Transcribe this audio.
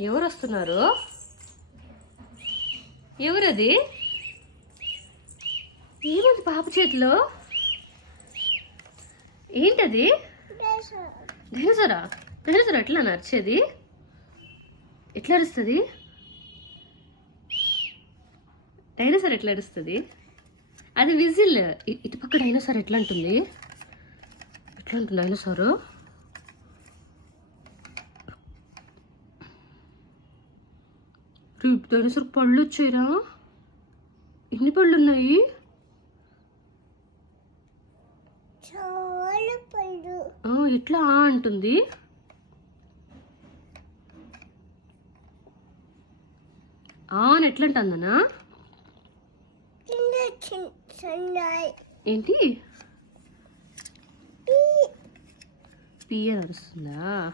ఎవరు వస్తున్నారు? ఎవరది? ఏముంది పాప చేతిలో? ఏంటది? డైనోసారా? డైనోసార్ ఎట్లా నడిచేది? ఎట్లా అరుస్తుంది? డైనోసార్ ఎట్లా అరుస్తుంది? అది విజిల్. ఇటుపక్క డైనోసార్ ఎట్లా ఉంటుంది? ఎట్లా ఉంటుంది డైనోసారు? డైనోసార్ పళ్ళు వచ్చాయిరా. ఎన్ని పళ్ళు ఉన్నాయి? ఎట్లా అంటుంది? అని ఎట్లా అంటుందనా? ఏంటి పీ అని అరుస్తుందా?